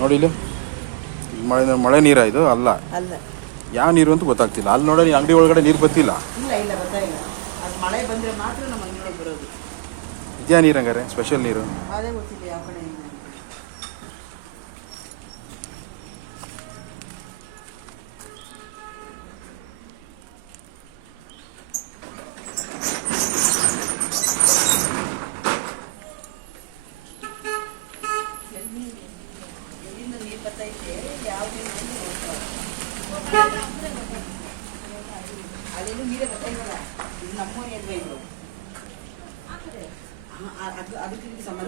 ನೋಡಿ ಇಲ್ಲಿ ಮಳೆ ನೀರಾ ಇದು ಅಲ್ಲ ಅಲ್ಲ ಯಾವ ನೀರು ಅಂತ ಗೊತ್ತಾಗ್ತಿಲ್ಲ. ಅಲ್ಲಿ ನೋಡೋ ಅಂಗಡಿ ಒಳಗಡೆ ನೀರು ಬರ್ತಿಲ್ಲ. ಇಲ್ಲ ಗೊತ್ತಾಗಿಲ್ಲ. ಅದು ಮಳೆ ಬಂದರೆ ಮಾತ್ರ ನಮ್ಮ ಅಂಗಡಿಯೊಳಗೆ ಬರೋದು. ಇದ್ಯಾ ನೀರು ಹಂಗಾರೆ ಸ್ಪೆಷಲ್ ನೀರು? ಅದೇ ಗೊತ್ತಿಲ್ಲ ಯಾವ ಕಡೆ.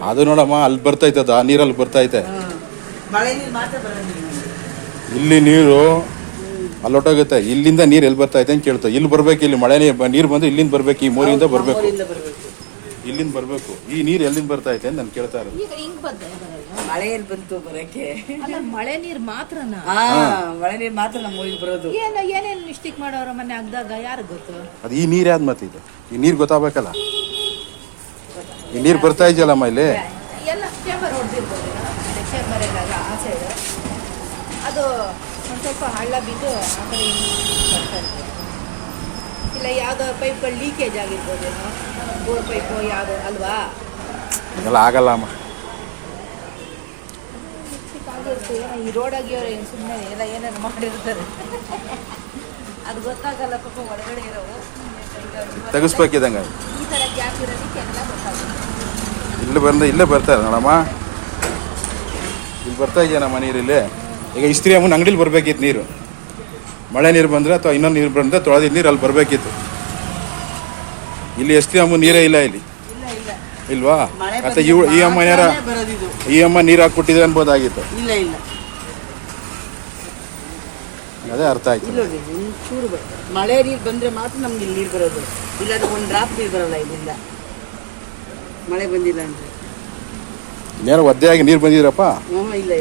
ಅದು ನೋಡಮ್ಮ ಅಲ್ಲಿ ಬರ್ತೈತೆ, ಅದು ಆ ನೀರಲ್ಲಿ ಬರ್ತೈತೆ. ಇಲ್ಲಿ ನೀರು ಅಲ್ಲೊಟ್ಟೋಗುತ್ತೆ. ಇಲ್ಲಿಂದ ನೀರು ಎಲ್ಲಿ ಬರ್ತೈತೆ ಅಂತ ಕೇಳ್ತಾ. ಇಲ್ಲಿ ಬರ್ಬೇಕು, ಇಲ್ಲಿ ಮಳೆ ನೀರು ಬಂದು ಇಲ್ಲಿಂದ ಬರ್ಬೇಕು, ಈ ಮೋರಿಯಿಂದ ಬರ್ಬೇಕು, ಇಲ್ಲಿಂದ ಬರ್ಬೇಕು. ಈ ನೀರು ಎಲ್ಲಿಂದ ಬರ್ತೈತೆ ಅಂತ ನಾನು ಕೇಳ್ತಾ ಇರೋದು. ಮಳೆ ಎಲ್ಲಿ ಬಂತು ಬರಕ್ಕೆ? ಮಳೆ ನೀರು ಮಾತ್ರನಾ? ಮಳೆ ನೀರು ಮಾತ್ರ ನಮ್ಮ ಊರಿಗೆ ಬರೋದು. ಏನೇನು ಮಿಸ್ಟೇಕ್ ಮಾಡೋರ ಮನೆ ಆಗ್ದಾಗ ಯಾರಿಗೆ ಗೊತ್ತು? ಅದು ಈ ನೀರು ಯಾವ್ದು ಮತ್ತೆ ಇದು? ಈ ನೀರು ಗೊತ್ತಾಗಬೇಕಲ್ಲ. ಈ ನೀರು ಬರ್ತಾ ಇದೆಯಲ್ಲಮ್ಮ ಇಲ್ಲಿ ಎಲ್ಲ ಚೇಂಬರ್ ಹೊಡೆದಿರ್ಬೋದು. ಚೇಂಬರ್ ಎಲ್ಲ ಆ ಸೈಡು ಅದು ಒಂದು ಸ್ವಲ್ಪ ಹಳ್ಳ ಬಿದ್ದು ಆ ಕಡೆ ಬರ್ತಾ ಇರ್ಬೋದು. ಇಲ್ಲ ಯಾವುದೋ ಪೈಪ್ಗಳು ಲೀಕೇಜ್ ಆಗಿರ್ಬೋದೇನೋ, ಬೋರ್ ಪೈಪು ಯಾವುದೋ ಅಲ್ವಾ? ಎಲ್ಲ ಆಗಲ್ಲ ಅಮ್ಮ. ಈ ರೋಡಾಗಿಯವ್ರು ಏನು ಸುಮ್ಮನೆ ಎಲ್ಲ ಏನೇನು ಮಾಡಿರ್ತಾರೆ ಅದು ಗೊತ್ತಾಗಲ್ಲ. ಪಾಪ ಒಳಗಡೆ ಇರೋವು ತೆಗಿಸ್ಬೇಕಿದಂಗೆ ಈ ಥರ ಗ್ಯಾಪ್ ಇರೋದಕ್ಕೆ ಎಲ್ಲ ಗೊತ್ತಾಗುತ್ತೆ. ಇಲ್ಲೇ ಬರ್ತಾರೆ ನೋಡಮ್ಮ. ಇಲ್ಲಿ ಬರ್ತಾ ಇದೆಯಮ್ಮ ನೀರು. ಇಲ್ಲಿ ಈಗ ಇಸ್ತ್ರಿ ಅಮ್ಮನ ಅಂಗಡಿಲಿ ಬರ್ಬೇಕಿತ್ತು ನೀರು. ಮಳೆ ನೀರು ಬಂದರೆ ಅಥವಾ ಇನ್ನೊಂದು ನೀರು ಬಂದರೆ ತೊಳೆದಿದ್ದ ನೀರು ಅಲ್ಲಿ ಬರಬೇಕಿತ್ತು. ಇಲ್ಲಿ ಇಸ್ತ್ರಿ ಅಮ್ಮನ ನೀರೇ ಇಲ್ಲ ಇಲ್ಲಿ. ಇಲ್ವಾ? ಮತ್ತೆ ಈ ಅಮ್ಮ ನೀರು ಹಾಕ್ಬಿಟ್ಟಿದ್ರೆ ಅನ್ಬೋದಾಗಿತ್ತು. ಇಲ್ಲ ಅದೇ ಅರ್ಥ ಆಯ್ತು. ಚೂರು ಮಳೆ ನೀರು ಬಂದರೆ ಮಾತ್ರ ನಮ್ಗೆ ಇಲ್ಲಿ ನೀರು ಬರೋದು. ಇಲ್ಲಾಂದ್ರೆ ಒಂದು ಡ್ರಾಪ್ ನೀರು ಬರೋಲ್ಲ ಇಲ್ಲಿಂದ. ಮಳೆ ಬಂದಿಲ್ಲ ಅಂದರೆ ನೇರ ಒದ್ದೆಯಾಗಿ ನೀರು ಬಂದಿದ್ರಪ್ಪ.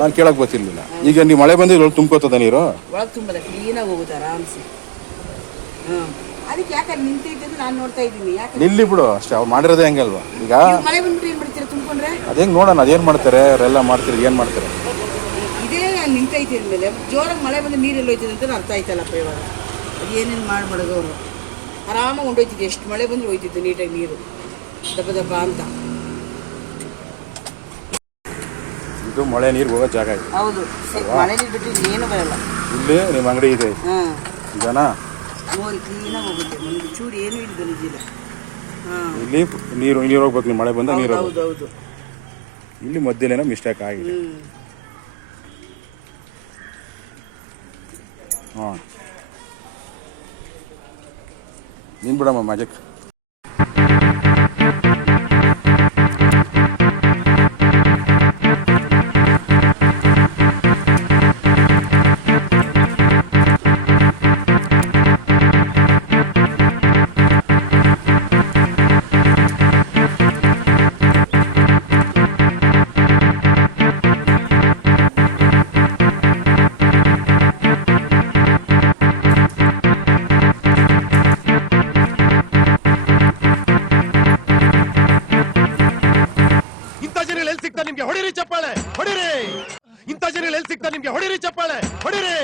ನಾನು ಕೇಳಕ್ ಗೊತ್ತಿರಲಿಲ್ಲ. ಈಗ ನೀವು ಮಳೆ ಬಂದಿದ್ರೆ ಒಳಗೆ ತುಂಬ್ಕೋತದ ನೀರು? ಒಳಗೆ ತುಂಬಲ್ಲ, ಕ್ಲೀನಾಗಿ ಹೋಗುತ್ತೆ ಆರಾಮ್ಸೆ. ಅದಕ್ಕೆ ಯಾಕೆ ನಿಂತಿದ್ದು ನಾನು ನೋಡ್ತಾ ಇದ್ದೀನಿ. ಯಾಕೆ ನಿಲ್ಲಿ ಬಿಡು ಅಷ್ಟೇ. ಅವ್ರು ಮಾಡಿರೋದೇ ಹೆಂಗಲ್ವಾ? ಈಗ ಮಳೆ ಬಂದ್ಬಿಟ್ಟು ಏನು ಮಾಡ್ತೀರಾ ತುಂಬ್ಕೊಂಡ್ರೆ? ಅದು ಹೆಂಗೆ ನೋಡೋಣ. ಅದೇನು ಮಾಡ್ತಾರೆ ಅವರೆಲ್ಲ ಮಾಡ್ತೀರಿ, ಏನು ಮಾಡ್ತಾರೆ? ಇದೇ ನಿಂತೈತಿ ಅಂದಮೇಲೆ ಜೋರಾಗಿ ಮಳೆ ಬಂದು ನೀರೆಲ್ಲ ಹೋಯ್ತದೆ ಅಂತ ಅರ್ಥ ಆಯ್ತಲ್ಲಪ್ಪ. ಇವಾಗ ಅದು ಏನೇನು ಮಾಡ್ಬಾರ್ದು. ಅವರು ಆರಾಮಾಗಿ ಹೊಂಡೋಯ್ತಿದ್ದೆ. ಎಷ್ಟು ಮಳೆ ಬಂದರೂ ಹೋಯ್ತಿತ್ತು ನೀಟಾಗಿ ನೀರು ದಬ್ಬ ದಬ್ಬ ಅಂತ. ಇದು ಮಳೆ ನೀರು ಹೋಗೋ ಜಾಗ ಇದೆ. ಹೌದು, ಮಳೆ ನೀರು ಬಿಟ್ಟು ಏನು ಬರಲ್ಲ. ಇಲ್ಲಿ ನಿಮ್ಮ ಅಂಗಡಿ ಇದೆ ಜನ ಮೋರಿ ಕ್ಲೀನಾಗಿ ಹೋಗುತ್ತೆ. ಒಂದು ಚೂರು ಏನು ಇಲ್ಲಿ ಗಲೀಜಿಲ್ಲ. ಇಲ್ಲಿ ನೀರು ಹೋಗ್ಬೇಕು. ನೀವು ಮಳೆ ಬಂದಾಗ ನೀರು ಹೌದು. ಇಲ್ಲಿ ಮಧ್ಯಲೇನೋ ಮಿಸ್ಟೇಕ್ ಆಗಿದೆ. ಹಾಂ, ನೀನು ಬಿಡಮ್ಮ ಮ್ಯಾಜಿಕ್. ನಿಮ್ಗೆ ಹೊಡಿರಿ ಚಪ್ಪಾಳೆ, ಹೊಡಿರಿ. ಇಂಥ ಜನ ಎಲ್ಲಿ ಸಿಗ್ತಾರೆ ನಿಮ್ಗೆ? ಹೊಡಿರಿ ಚಪ್ಪಾಳೆ, ಹೊಡಿರಿ.